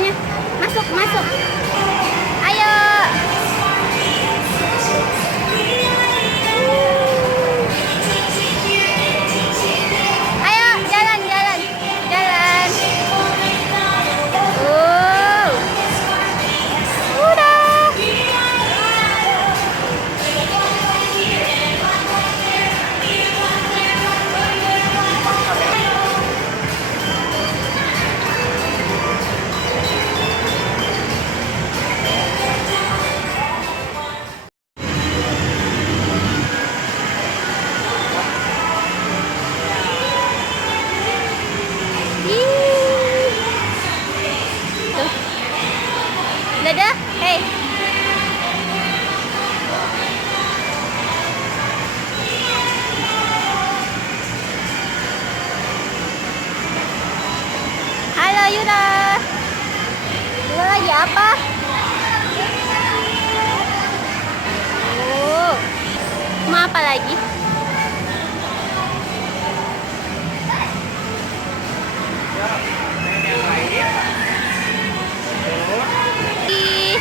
bolanya. Masuk, masuk. Ayo. Ayo, jalan, jalan. Jalan. Udah. Tuh. Dadah, hey. Halo Yuda. Yuda lagi apa? Oh, mau apa lagi? Ih.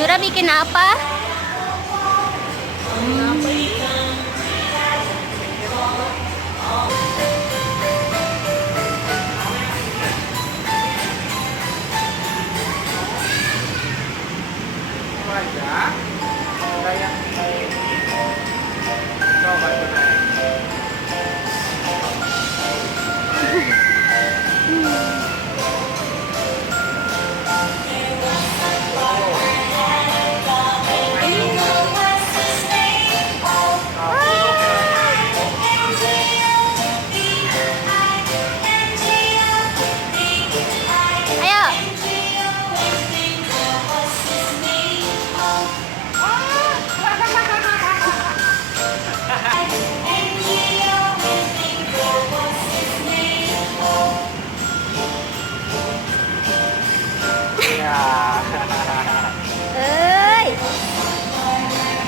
Yura bikin apa?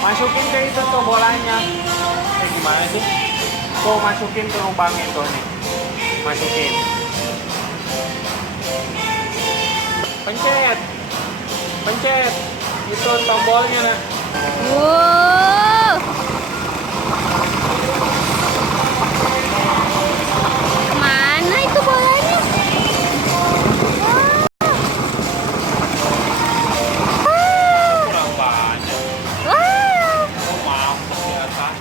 Masukin ke itu tuh bolanya. Gimana sih? Tuh masukin ke lubang itu nih. Masukin. Pencet. Pencet. Itu tombolnya nah. Wow. Kemana itu bolanya? Kurang banyak. Wow. Oh, mampu di atas.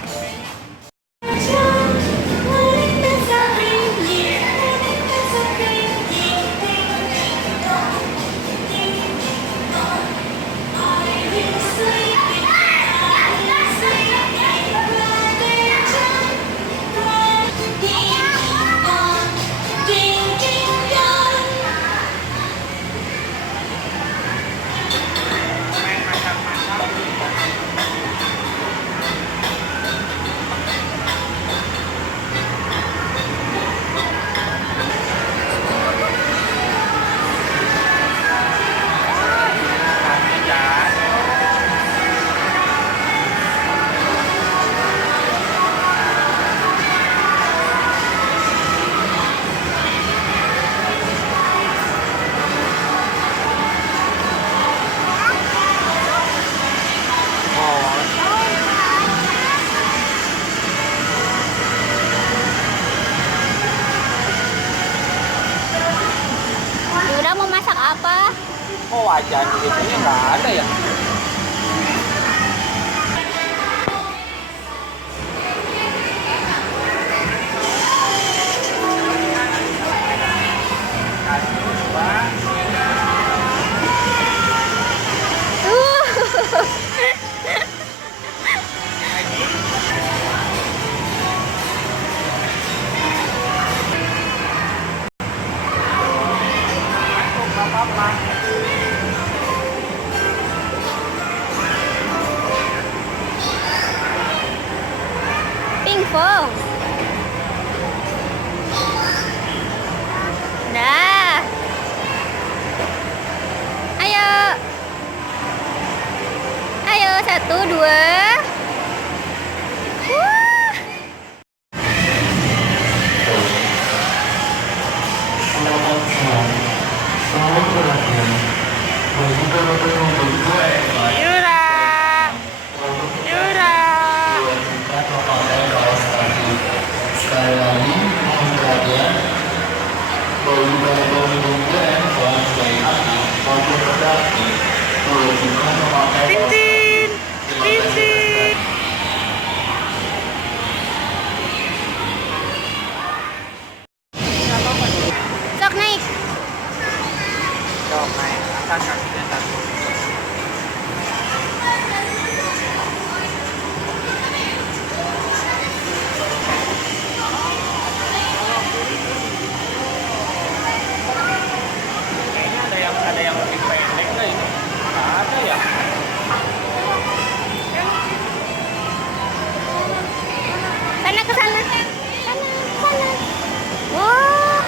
Yura mau masak apa? Oh, wajan biasanya nggak ada ya? Pingpong. Dah. Satu, dua. Wah. Yura. Yura. Sekali lagi mohon perhatian bagi para pengunjung yang telah melihat maupun terdaki diwajibkan memakai Tintin. Tintin. Sok naik. Coba naik atas kakinya satu. Kayaknya ada yang lebih pendek nggak ini? Nggak ada ya. Sana ke sana. Sana, sana. Wah.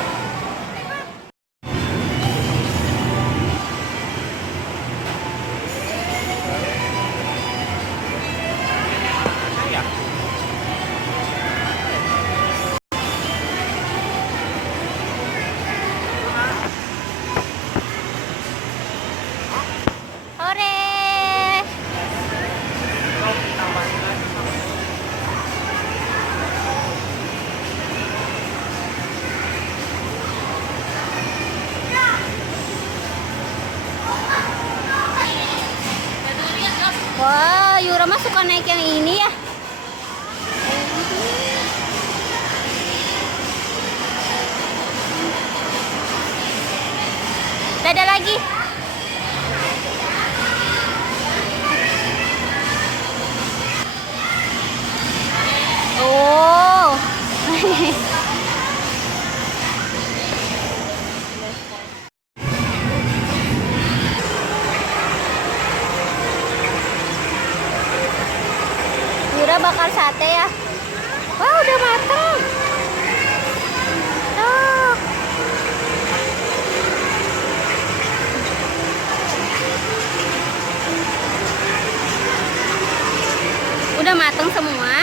Ada ya. Hore. Kalau ditambahin lagi sama Wah, Yura mah suka naik yang ini ya. Dadah lagi. Oh. Yura bakar sate ya. Wah, udah matang. Tuh. Udah matang semua.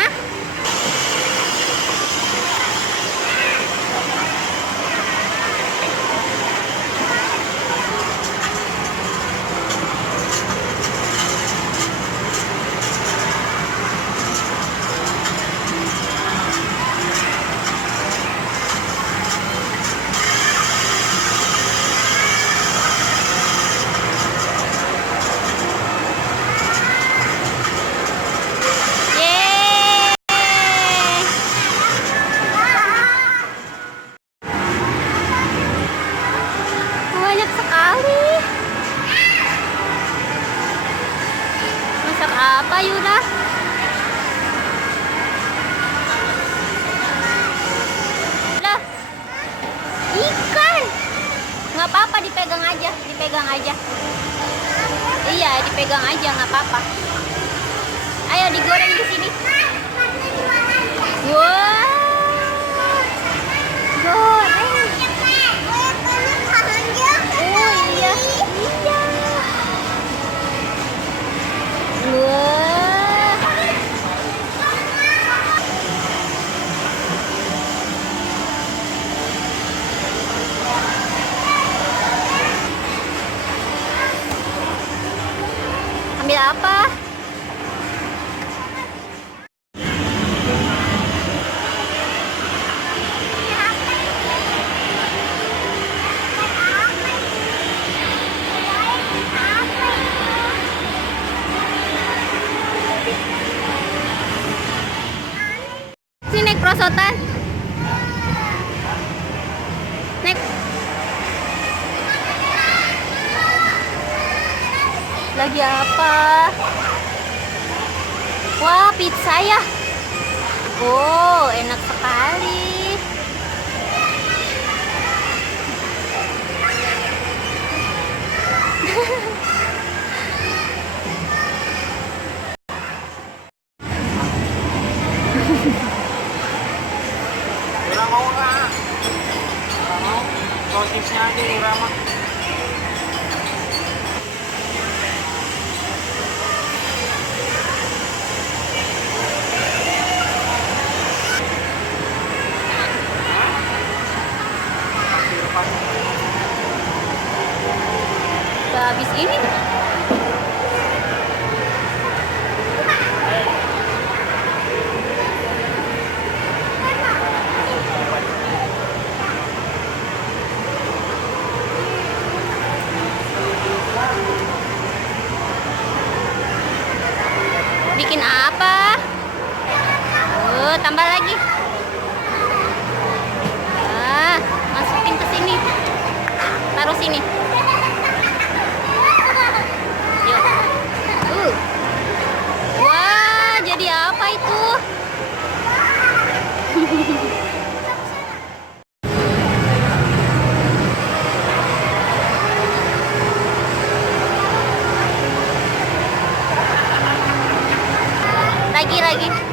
Banyak sekali. Masak apa, Yura? Lah, ikan. Nggak apa-apa, dipegang aja, dipegang aja. Iya, dipegang aja, nggak apa-apa. Ayo digoreng di sini. Wah, goreng. Oh iya, iya. Wah. Ambil apa? Sini naik perosotan. Naik. Lagi apa? Wah, pizza ya. Oh, enak sekali. Yura mau nggak? Nggak mau. Sosisnya aja Yura mah. begini? Bikin apa? Tambah lagi. Masukin ke sini. Taruh sini. Yuk. Wah, jadi apa itu? Lagi.